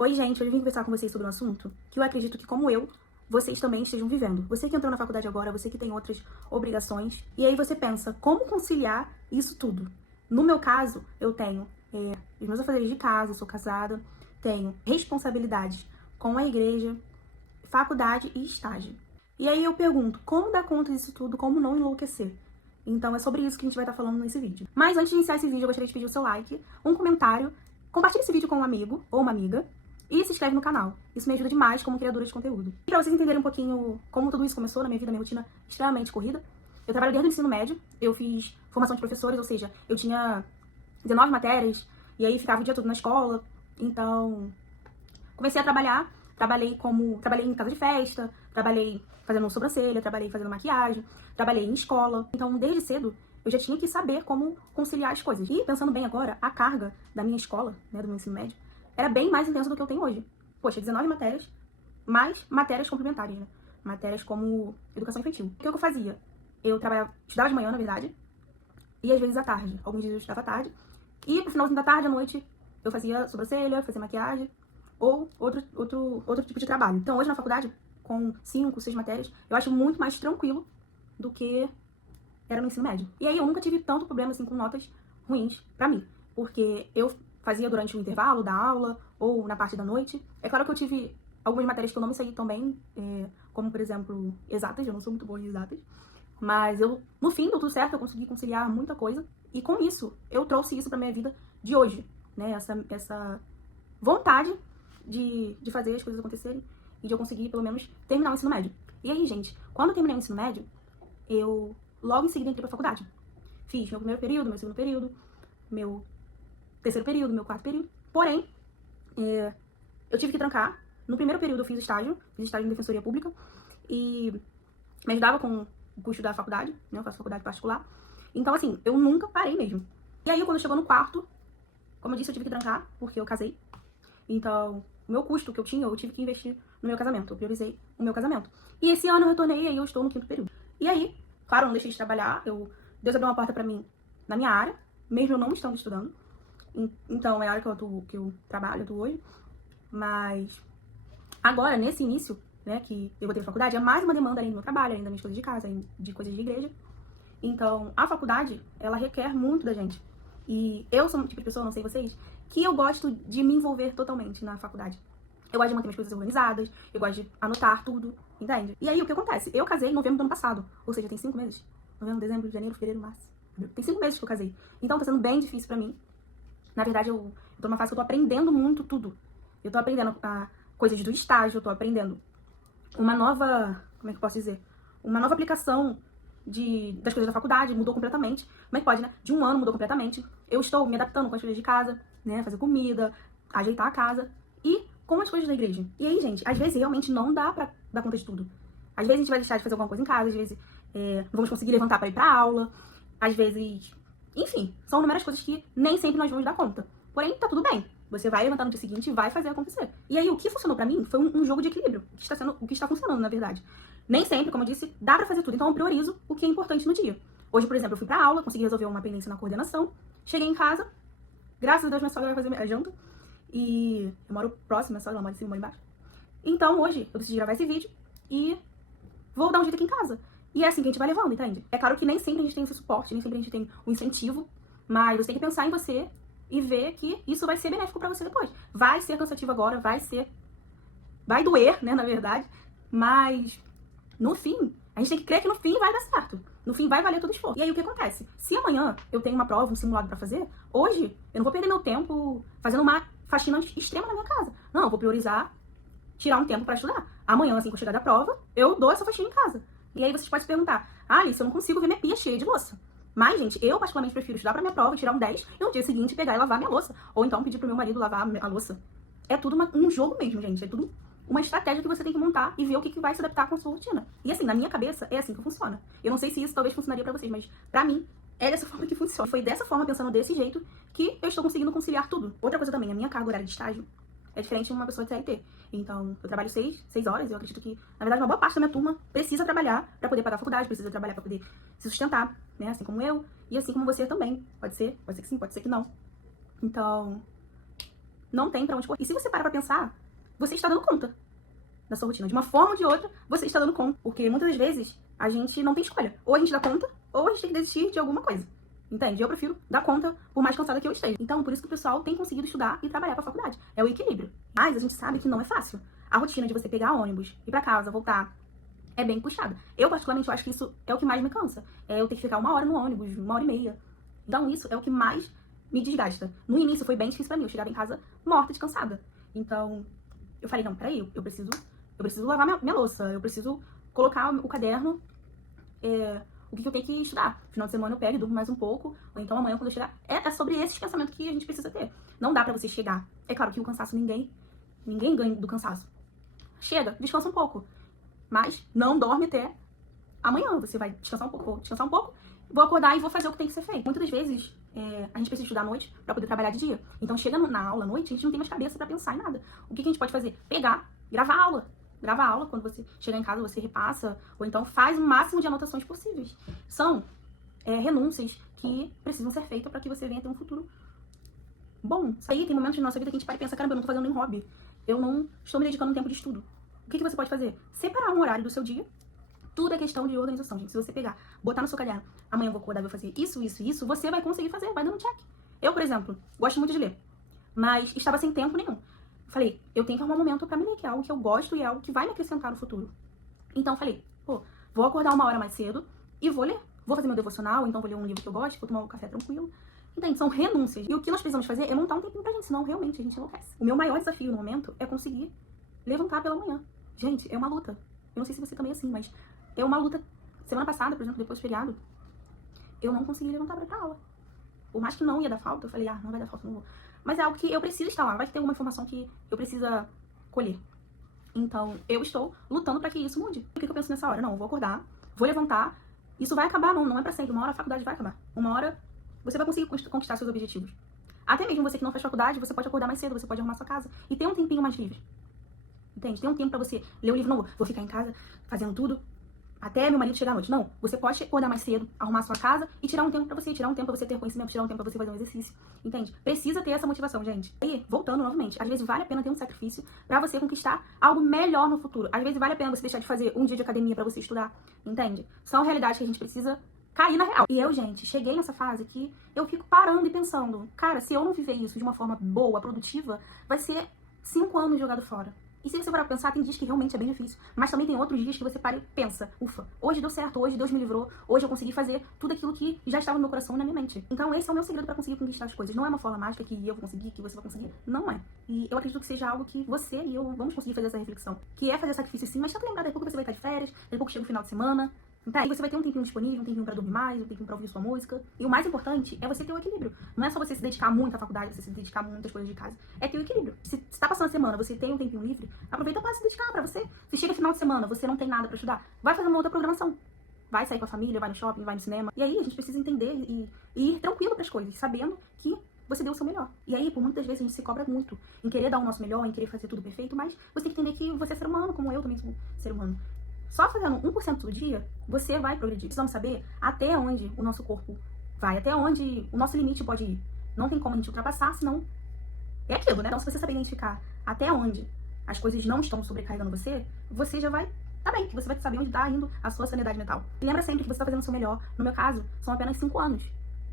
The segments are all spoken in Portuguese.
Oi, gente, hoje eu vim conversar com vocês sobre um assunto que eu acredito que, como eu, vocês também estejam vivendo. Você que entrou na faculdade agora, você que tem outras obrigações, e aí você pensa, como conciliar isso tudo? No meu caso, eu tenho os meus afazeres de casa, eu sou casada, tenho responsabilidades com a igreja, faculdade e estágio. E aí eu pergunto, como dar conta disso tudo, como não enlouquecer? Então é sobre isso que a gente vai estar falando nesse vídeo. Mas antes de iniciar esse vídeo, eu gostaria de pedir o seu like, um comentário, compartilhe esse vídeo com um amigo ou uma amiga, e se inscreve no canal. Isso me ajuda demais como criadora de conteúdo. E pra vocês entenderem um pouquinho como tudo isso começou na minha vida, minha rotina extremamente corrida, eu trabalho desde o ensino médio, eu fiz formação de professores, ou seja, eu tinha 19 matérias, e aí ficava o dia todo na escola. Então, comecei a trabalhar, trabalhei em casa de festa, trabalhei fazendo sobrancelha, trabalhei fazendo maquiagem, trabalhei em escola. Então, desde cedo, eu já tinha que saber como conciliar as coisas. E, pensando bem agora, a carga da minha escola, né, do meu ensino médio, era bem mais intensa do que eu tenho hoje. Poxa, 19 matérias, mais matérias complementares, né? Matérias como educação infantil. O que eu fazia? Eu estudava de manhã, na verdade, e às vezes à tarde. Alguns dias eu estudava à tarde. E pro finalzinho da tarde, à noite, eu fazia sobrancelha, fazia maquiagem, ou outro tipo de trabalho. Então, hoje na faculdade, com 5, 6 matérias, eu acho muito mais tranquilo do que era no ensino médio. E aí eu nunca tive tanto problema assim com notas ruins pra mim, porque eu fazia durante o intervalo da aula ou na parte da noite. É claro que eu tive algumas matérias que eu não me saí tão bem, como por exemplo, exatas, eu não sou muito boa em exatas, mas no fim deu tudo certo, eu consegui conciliar muita coisa, e com isso, eu trouxe isso pra minha vida de hoje, né, essa vontade de fazer as coisas acontecerem e de eu conseguir, pelo menos, terminar o ensino médio. E aí, gente, quando eu terminei o ensino médio, eu logo em seguida entrei pra faculdade. Fiz meu primeiro período, meu segundo período, meu terceiro período, meu quarto período. Porém, eu tive que trancar. No primeiro período eu fiz estágio em defensoria pública e me ajudava com o custo da faculdade, né? Eu faço faculdade particular. Então, assim, eu nunca parei mesmo. E aí, quando chegou no quarto, como eu disse, eu tive que trancar, porque eu casei. Então, o meu custo que eu tinha, eu tive que investir no meu casamento. Eu priorizei o meu casamento. E esse ano eu retornei e aí eu estou no quinto período. E aí, claro, eu não deixei de trabalhar. Deus abriu uma porta pra mim na minha área, mesmo eu não estando estudando. Então, é a área que eu trabalho, eu atuo hoje. Mas agora, nesse início, né, que eu vou ter faculdade, é mais uma demanda além do meu trabalho, além das minhas coisas de casa, além de coisas de igreja. Então, a faculdade, ela requer muito da gente. E eu sou um tipo de pessoa, não sei vocês, que eu gosto de me envolver totalmente na faculdade. Eu gosto de manter minhas coisas organizadas, eu gosto de anotar tudo, entende? E aí, o que acontece? Eu casei em novembro do ano passado, ou seja, tem 5 meses. Novembro, dezembro, janeiro, fevereiro, março. Tem 5 meses que eu casei. Então, tá sendo bem difícil pra mim. Na verdade, eu tô numa fase que eu tô aprendendo muito tudo. Eu tô aprendendo coisas do estágio, eu tô aprendendo uma nova, como é que eu posso dizer? Uma nova aplicação das coisas da faculdade, mudou completamente. Como é que pode, né? De um ano mudou completamente. Eu estou me adaptando com as coisas de casa, né? Fazer comida, ajeitar a casa e com as coisas da igreja. E aí, gente, às vezes realmente não dá pra dar conta de tudo. Às vezes a gente vai deixar de fazer alguma coisa em casa, às vezes não vamos conseguir levantar pra ir pra aula, às vezes... Enfim, são inúmeras coisas que nem sempre nós vamos dar conta. Porém, tá tudo bem. Você vai levantar no dia seguinte e vai fazer acontecer. E aí, o que funcionou pra mim foi um jogo de equilíbrio, o que está funcionando, na verdade. Nem sempre, como eu disse, dá pra fazer tudo. Então, eu priorizo o que é importante no dia. Hoje, por exemplo, eu fui pra aula, consegui resolver uma pendência na coordenação. Cheguei em casa, graças a Deus, minha sogra vai fazer a janta. E eu moro próximo, minha sogra, ela mora em cima, eu moro embaixo. Então, hoje, eu decidi gravar esse vídeo e vou dar um jeito aqui em casa. E é assim que a gente vai levando, entende? É claro que nem sempre a gente tem esse suporte, nem sempre a gente tem o incentivo, mas você tem que pensar em você e ver que isso vai ser benéfico pra você depois. Vai ser cansativo agora, vai doer, né, na verdade, mas no fim, a gente tem que crer que no fim vai dar certo. No fim vai valer todo o esforço. E aí o que acontece? Se amanhã eu tenho uma prova, um simulado pra fazer, hoje eu não vou perder meu tempo fazendo uma faxina extrema na minha casa. Não, eu vou priorizar tirar um tempo pra estudar. Amanhã, assim que eu chegar da prova, eu dou essa faxina em casa. E aí vocês podem se perguntar, Alice, eu não consigo ver minha pia cheia de louça. Mas, gente, eu particularmente prefiro estudar pra minha prova, tirar um 10 e no dia seguinte pegar e lavar minha louça. Ou então pedir pro meu marido lavar a louça. É tudo um jogo mesmo, gente. É tudo uma estratégia que você tem que montar e ver o que vai se adaptar com a sua rotina. E assim, na minha cabeça, é assim que funciona. Eu não sei se isso talvez funcionaria pra vocês, mas pra mim, é dessa forma que funciona. Foi dessa forma, pensando desse jeito, que eu estou conseguindo conciliar tudo. Outra coisa também, a minha carga horária de estágio é diferente de uma pessoa de CLT. Então, eu trabalho 6 horas, eu acredito que, na verdade, uma boa parte da minha turma precisa trabalhar pra poder pagar a faculdade, precisa trabalhar pra poder se sustentar, né? Assim como eu, e assim como você também. Pode ser que sim, pode ser que não. Então, não tem pra onde correr. E se você para pra pensar, você está dando conta da sua rotina. De uma forma ou de outra, você está dando conta. Porque muitas das vezes, a gente não tem escolha. Ou a gente dá conta, ou a gente tem que desistir de alguma coisa. Entende? Eu prefiro dar conta, por mais cansada que eu esteja. Então, por isso que o pessoal tem conseguido estudar e trabalhar pra faculdade. É o equilíbrio. Mas a gente sabe que não é fácil. A rotina de você pegar ônibus, ir pra casa, voltar, é bem puxada. Eu, particularmente, eu acho que isso é o que mais me cansa. É eu ter que ficar 1 hora no ônibus, 1 hora e meia. Então, isso é o que mais me desgasta. No início, foi bem difícil pra mim. Eu chegava em casa morta, descansada. Então, eu falei, não, peraí, eu preciso lavar minha louça. Eu preciso colocar o caderno, o que eu tenho que estudar. No final de semana eu pego e durmo mais um pouco. Ou então amanhã, quando eu chegar... É sobre esses pensamentos que a gente precisa ter. Não dá pra você chegar. É claro que o cansaço, ninguém ganha do cansaço. Chega, descansa um pouco. Mas não dorme até amanhã. Você vai descansar um pouco, vou acordar e vou fazer o que tem que ser feito. Muitas das vezes, a gente precisa estudar à noite pra poder trabalhar de dia. Então, chega na aula à noite, a gente não tem mais cabeça pra pensar em nada. O que a gente pode fazer? Pegar, gravar a aula. Grava a aula, quando você chegar em casa, você repassa, ou então faz o máximo de anotações possíveis. São renúncias que precisam ser feitas para que você venha ter um futuro bom. Aí tem momentos na nossa vida que a gente para e pensa, caramba, eu não tô fazendo nenhum hobby. Eu não estou me dedicando um tempo de estudo. O que você pode fazer? Separar um horário do seu dia. Tudo é questão de organização, gente. Se você pegar, botar no seu caderno, amanhã eu vou acordar, vou fazer isso, você vai conseguir fazer, vai dando check. Eu, por exemplo, gosto muito de ler, mas estava sem tempo nenhum. Falei, eu tenho que arrumar um momento pra me ler, que é algo que eu gosto e é algo que vai me acrescentar no futuro. Então, falei, vou acordar 1 hora mais cedo e vou ler. Vou fazer meu devocional, então vou ler um livro que eu gosto, vou tomar um café tranquilo. Entende? São renúncias. E o que nós precisamos fazer é montar um tempinho pra gente, senão realmente a gente enlouquece. O meu maior desafio no momento é conseguir levantar pela manhã. Gente, é uma luta. Eu não sei se você também é assim, mas é uma luta. Semana passada, por exemplo, depois do feriado, eu não consegui levantar pra ir pra aula. Por mais que não ia dar falta, eu falei, não vai dar falta, não vou. Mas é algo que eu preciso estar lá, vai ter alguma informação que eu preciso colher. Então, eu estou lutando pra que isso mude. O que eu penso nessa hora? Não, eu vou acordar, vou levantar, isso vai acabar, não é pra sempre. 1 hora a faculdade vai acabar. 1 hora você vai conseguir conquistar seus objetivos. Até mesmo você que não faz faculdade, você pode acordar mais cedo, você pode arrumar sua casa e ter um tempinho mais livre. Entende? Tem um tempo pra você ler o livro, não vou ficar em casa fazendo tudo até meu marido chegar à noite. Não, você pode acordar mais cedo, arrumar sua casa e tirar um tempo pra você ter conhecimento, tirar um tempo pra você fazer um exercício, entende? Precisa ter essa motivação, gente. E, voltando novamente, às vezes vale a pena ter um sacrifício pra você conquistar algo melhor no futuro. Às vezes vale a pena você deixar de fazer um dia de academia pra você estudar, entende? São realidades que a gente precisa cair na real. E eu, gente, cheguei nessa fase que eu fico parando e pensando, cara, se eu não viver isso de uma forma boa, produtiva, vai ser 5 anos jogado fora. E se você parar pra pensar, tem dias que realmente é bem difícil. Mas também tem outros dias que você para e pensa, ufa, hoje deu certo, hoje Deus me livrou, hoje eu consegui fazer tudo aquilo que já estava no meu coração e na minha mente. Então esse é o meu segredo pra conseguir conquistar as coisas. Não é uma forma mágica que eu vou conseguir, que você vai conseguir. Não é. E eu acredito que seja algo que você e eu vamos conseguir fazer essa reflexão. Que é fazer sacrifício sim, mas tenta lembrar, daqui a pouco você vai estar de férias, daqui a pouco chega o final de semana. Então, aí você vai ter um tempinho disponível, um tempinho pra dormir mais, um tempinho pra ouvir sua música. E o mais importante é você ter o equilíbrio. Não é só você se dedicar muito à faculdade, você se dedicar a muitas coisas de casa. É ter o equilíbrio. Se tá passando a semana, você tem um tempinho livre, aproveita pra se dedicar pra você. Se chega final de semana, você não tem nada pra estudar, vai fazer uma outra programação. Vai sair com a família, vai no shopping, vai no cinema. E aí a gente precisa entender e ir tranquilo pras coisas, sabendo que você deu o seu melhor. E aí, por muitas vezes, a gente se cobra muito em querer dar o nosso melhor, em querer fazer tudo perfeito, mas você tem que entender que você é ser humano, como eu também sou ser humano. Só fazendo 1% do dia, você vai progredir. Precisamos saber até onde o nosso corpo vai, até onde o nosso limite pode ir. Não tem como a gente ultrapassar, senão é aquilo, né? Então, se você saber identificar até onde as coisas não estão sobrecarregando você, você já vai tá bem, que você vai saber onde tá indo a sua sanidade mental. E lembra sempre que você tá fazendo o seu melhor. No meu caso, são apenas 5 anos,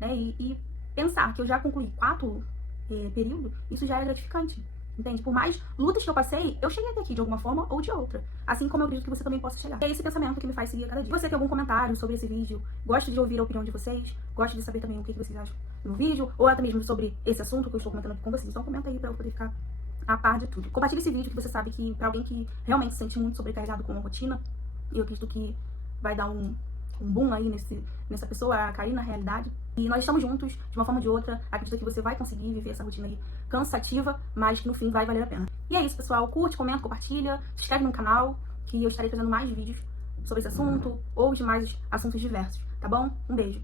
né? E pensar que eu já concluí 4 períodos, isso já é gratificante. Entende? Por mais lutas que eu passei, eu cheguei até aqui de alguma forma ou de outra. Assim como eu acredito que você também possa chegar. E é esse pensamento que me faz seguir a cada dia. Se você tem algum comentário sobre esse vídeo, gosta de ouvir a opinião de vocês, gosta de saber também o que vocês acham no vídeo, ou até mesmo sobre esse assunto que eu estou comentando aqui com vocês, então comenta aí pra eu poder ficar a par de tudo. Compartilhe esse vídeo que você sabe que pra alguém que realmente se sente muito sobrecarregado com a rotina, eu acredito que vai dar um boom aí nessa pessoa, a cair na realidade. E nós estamos juntos, de uma forma ou de outra. Acredito que você vai conseguir viver essa rotina aí cansativa, mas que no fim vai valer a pena. E é isso, pessoal. Curte, comenta, compartilha, se inscreve no canal, que eu estarei fazendo mais vídeos sobre esse assunto ou de mais assuntos diversos, tá bom? Um beijo.